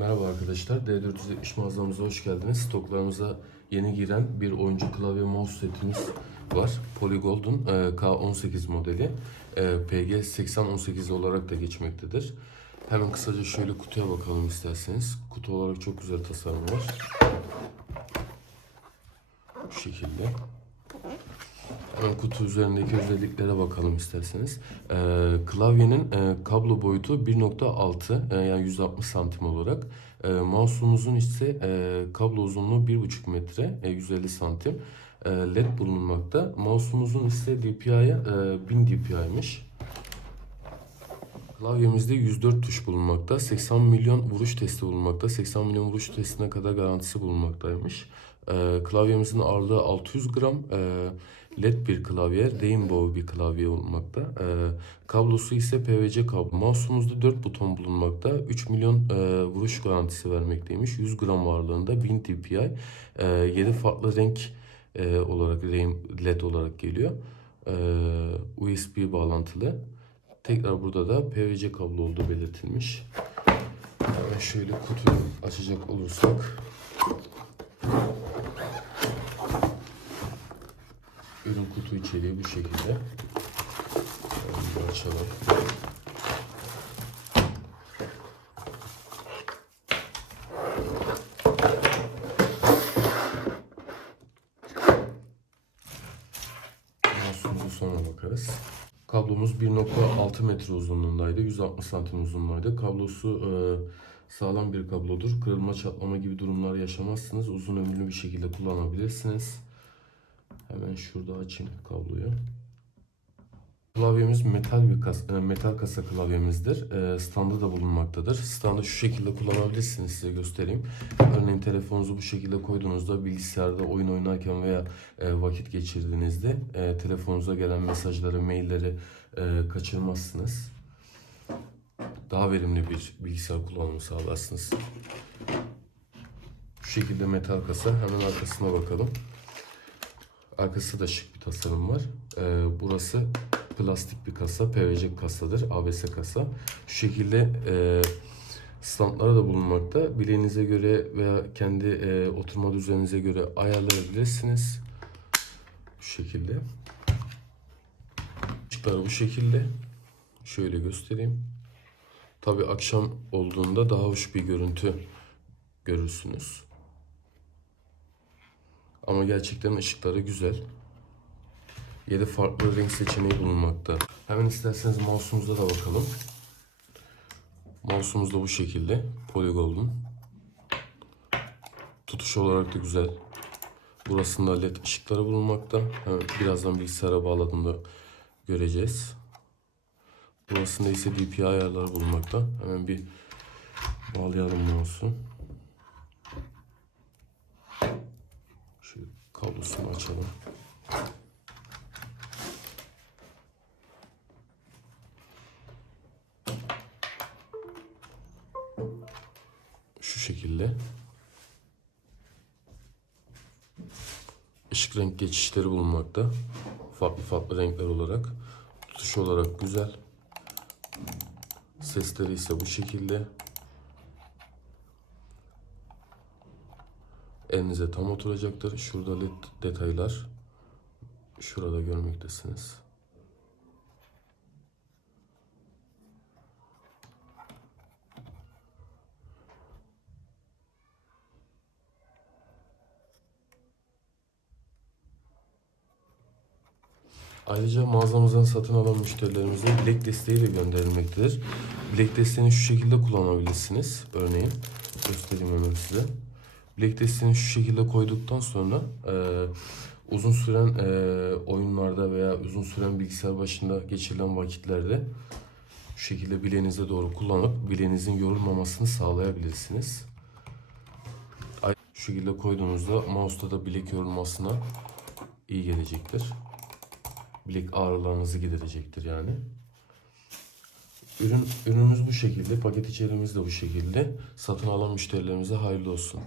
Merhaba arkadaşlar, D470 mağazamıza hoş geldiniz. Stoklarımıza yeni giren bir oyuncu klavye mouse setimiz var. Polygold'un e, K18 modeli. E, PG 8018 olarak da geçmektedir. Hemen kısaca şöyle kutuya bakalım isterseniz. Kutu olarak çok güzel tasarım var. Bu şekilde. Kutu üzerindeki özelliklere bakalım isterseniz. Ee, klavyenin e, kablo boyutu 1.6 e, yani 160 santim olarak. E, mouse'umuzun ise e, kablo uzunluğu 1.5 metre e, 150 santim. E, LED bulunmakta. Mouse'umuzun ise DPI'ye e, 1000 DPI'miş. Klavyemizde 104 tuş bulunmakta. 80 milyon vuruş testi bulunmakta. 80 milyon vuruş testine kadar garantisi bulunmaktaymış. Ee, klavyemizin ağırlığı 600 gram. Ee, LED bir klavye, Rainbow bir klavye olmakta. Ee, kablosu ise PVC kablo. Mouse'umuzda 4 buton bulunmakta. 3 milyon e, vuruş garantisi vermekteymiş. 100 gram ağırlığında 1000 dpi. Ee, 7 farklı renk e, olarak LED olarak geliyor. Ee, USB bağlantılı. Tekrar burada da PVC kablo olduğu belirtilmiş. Hemen şöyle kutuyu açacak olursak. Ürün kutu içeriği bu şekilde. Bir açalım. Sonra bakarız. Kablomuz 1.6 metre uzunluğundaydı. 160 santim uzunluğundaydı. Kablosu e, sağlam bir kablodur. Kırılma çatlama gibi durumlar yaşamazsınız. Uzun ömürlü bir şekilde kullanabilirsiniz. Hemen şurada açayım kabloyu. Klavyemiz metal bir kas, e, metal kasa klavyemizdir. E, standı da bulunmaktadır. Standı şu şekilde kullanabilirsiniz size göstereyim. Örneğin telefonunuzu bu şekilde koyduğunuzda bilgisayarda oyun oynarken veya e, vakit geçirdiğinizde telefonunuza gelen mesajları, mailleri kaçırmazsınız. Daha verimli bir bilgisayar kullanımı sağlarsınız. Şu şekilde metal kasa. Hemen arkasına bakalım. Arkası da şık bir tasarım var. Ee, burası plastik bir kasa, PVC kasadır, ABS kasa. Şu şekilde e, standları da bulunmakta. Bileğinize göre veya kendi e, oturma düzeninize göre ayarlayabilirsiniz. Bu şekilde. Işıkları bu şekilde. Şöyle göstereyim. Tabi akşam olduğunda daha hoş bir görüntü görürsünüz. Ama gerçekten ışıkları güzel. 7 farklı renk seçeneği bulunmakta. Hemen isterseniz mouse'umuza da bakalım. Mouse'umuz da bu şekilde. Polygon'un. Tutuş olarak da güzel. Burasında led ışıkları bulunmakta. Hemen birazdan bilgisayara bağladığımda göreceğiz. Burasında ise DPI ayarları bulunmakta. Hemen bir bağlayalım mouse'u. Şu kablosunu açalım. Şu şekilde. Işık renk geçişleri bulunmakta. Farklı farklı renkler olarak. Tutuş olarak güzel. Sesleri ise bu şekilde. Elinize tam oturacaktır. Şurada led detaylar. Şurada görmektesiniz. Ayrıca mağazamızdan satın alan müşterilerimize bilek desteği de gönderilmektedir. Bilek desteğini şu şekilde kullanabilirsiniz. Örneğin göstereyim hemen size. Bilek desteğini şu şekilde koyduktan sonra e, uzun süren e, oyunlarda veya uzun süren bilgisayar başında geçirilen vakitlerde şu şekilde bileğinize doğru kullanıp bileğinizin yorulmamasını sağlayabilirsiniz. Ay- Şu şekilde koyduğunuzda mouse'da da bilek yorulmasına iyi gelecektir. Bilek ağrılarınızı giderecektir yani. Ürün ürünümüz bu şekilde, paket içeriğimiz de bu şekilde. Satın alan müşterilerimize hayırlı olsun.